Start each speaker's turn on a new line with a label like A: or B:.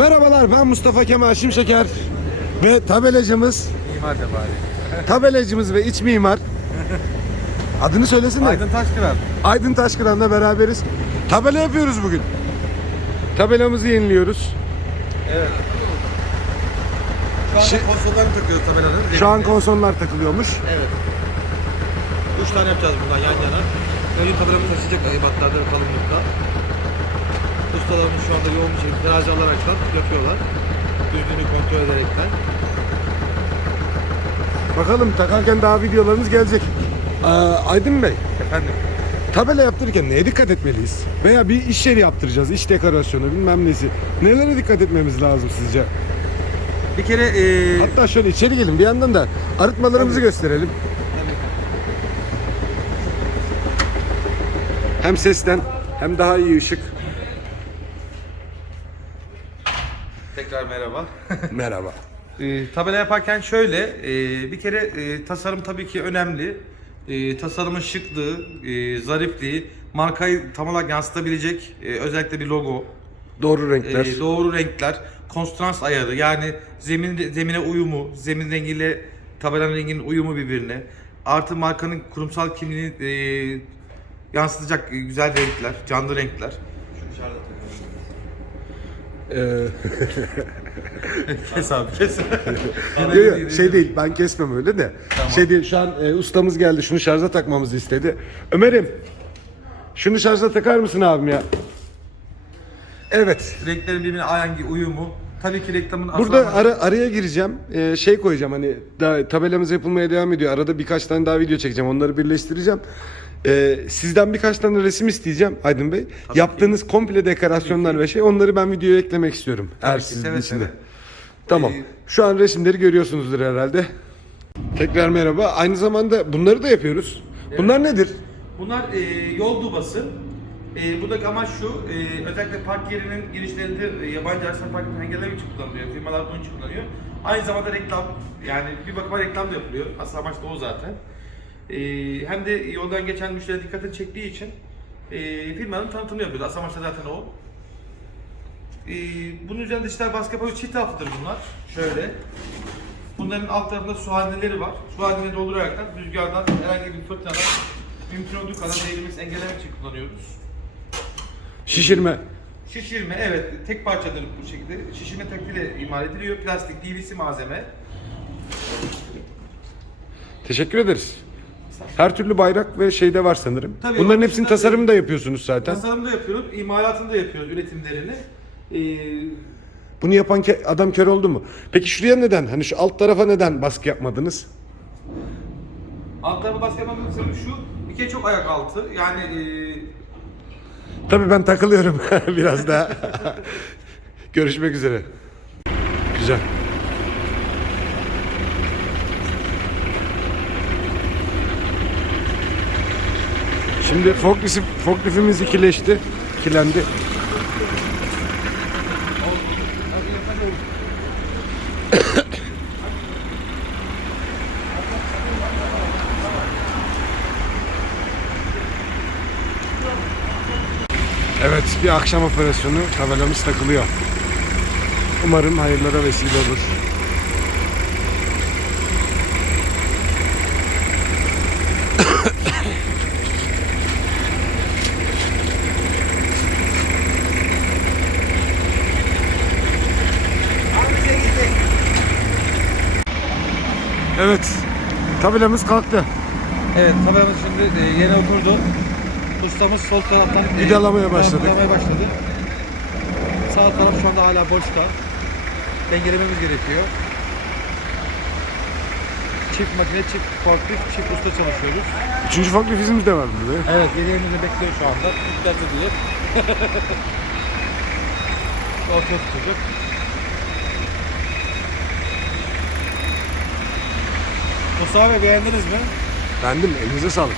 A: Merhabalar ben Mustafa Kemal Şimşeker ve tabelacımız,
B: Mimar da bari.
A: tabelacımız ve iç mimar. Adını söylesin de.
B: Aydın Taşkıran.
A: Aydın Taşkıran'la beraberiz. Tabela yapıyoruz bugün. Tabelamızı yeniliyoruz.
B: Evet. Şu anda
A: Şey-
B: konsollarını takıyoruz tabelanın.
A: Şu an konsollar takılıyormuş.
B: Evet. Üç tane yapacağız bundan yan yana. Önce tabelamı taşıyacak ebatlarda ve kalınlıkta. Ustalarımız şu anda yoğun bir şekilde terazi alaraktan yapıyorlar. Düzlüğünü kontrol ederekten.
A: Bakalım takarken daha videolarımız gelecek. Aa, Aydın Bey,
B: Efendim.
A: tabela yaptırırken neye dikkat etmeliyiz? Veya bir iş yeri yaptıracağız, iş dekorasyonu bilmem nesi. Nelere dikkat etmemiz lazım sizce?
B: Bir kere e,
A: Hatta şöyle içeri gelin bir yandan da arıtmalarımızı gösterelim. Hem sesten hem daha iyi ışık.
B: Tekrar merhaba.
A: Merhaba.
B: E, tabela yaparken şöyle, e, bir kere e, tasarım tabii ki önemli. E, tasarımın şıklığı, e, zarifliği, markayı tam olarak yansıtabilecek e, özellikle bir logo,
A: Doğru renkler.
B: e, doğru renkler, konstrans ayarı yani zemin zemine uyumu, zemin rengiyle tabelanın renginin uyumu birbirine, artı markanın kurumsal kimliğini e, yansıtacak güzel renkler, canlı renkler.
A: Ee,
B: Kes abi kes.
A: yok, yok, şey değil ben kesmem öyle de. Şey değil şu an e, ustamız geldi şunu şarja takmamızı istedi. Ömer'im şunu şarja takar mısın abim ya? Evet.
B: Renklerin birbirine ahengi uyumu. Tabii ki reklamın
A: Burada ara, araya gireceğim. Ee, şey koyacağım hani daha tabelamız yapılmaya devam ediyor. Arada birkaç tane daha video çekeceğim. Onları birleştireceğim. Ee, sizden birkaç tane resim isteyeceğim Aydın Bey. Yaptığınız komple dekorasyonlar ve şey onları ben videoya eklemek istiyorum. Eğer
B: ki,
A: sizin
B: seve
A: içinde.
B: seve.
A: Tamam.
B: Ee,
A: Şu an resimleri görüyorsunuzdur herhalde. Tekrar merhaba. Aynı zamanda bunları da yapıyoruz. Bunlar nedir?
B: Bunlar e, yol dubası. E, buradaki amaç şu, e, özellikle park yerinin girişlerinde e, yabancı araçlar park etmeyi engellemek için kullanılıyor. Firmalar bunun için kullanıyor. Aynı zamanda reklam, yani bir bakıma reklam da yapılıyor. Asıl amaç da o zaten. E, hem de yoldan geçen müşteri dikkatini çektiği için e, firmanın tanıtımını yapıyoruz. Asıl amaç da zaten o. E, bunun üzerinde dijital baskı yapıyoruz. Çift taraflıdır bunlar. Şöyle. Bunların alt tarafında su hazineleri var. Su hazineleri dolduraraktan rüzgardan herhangi bir fırtınadan mümkün olduğu kadar değirmesi engellemek için kullanıyoruz.
A: Şişirme.
B: Şişirme evet tek parçadır bu şekilde. Şişirme taktiğiyle imal ediliyor. Plastik, PVC malzeme.
A: Teşekkür ederiz. Her türlü bayrak ve şeyde var sanırım.
B: Tabii,
A: Bunların
B: dışında-
A: tasarımını da yapıyorsunuz zaten.
B: Tasarımı da yapıyoruz, imalatını da yapıyoruz, üretimlerini. Ee,
A: Bunu yapan ke- adam kör oldu mu? Peki şuraya neden? Hani şu alt tarafa neden baskı yapmadınız?
B: alt tarafa baskı yapmamın sebebi şu, bir kere çok ayak altı. Yani e,
A: Tabii ben takılıyorum biraz daha. Görüşmek üzere. Güzel. Şimdi forklift, forkliftimiz ikileşti. ikilendi. Evet bir akşam operasyonu tabelamız takılıyor. Umarım hayırlara vesile olur. Evet, tabelamız kalktı.
B: evet tabelamız şimdi e, yeni oturdu. Ustamız sol taraftan e,
A: Vidalamaya başladık.
B: vidalamaya başladı. Sağ taraf şu anda hala boşta. Dengelememiz gerekiyor. Çift makine, çift forklift, çift usta çalışıyoruz.
A: Üçüncü forkliftimiz de var burada.
B: Evet, yedeğimizi bekliyor şu anda. Dikkatli diye. Ortaya tutacak. Mustafa Bey beğendiniz mi?
A: Bendim, elinize sağlık.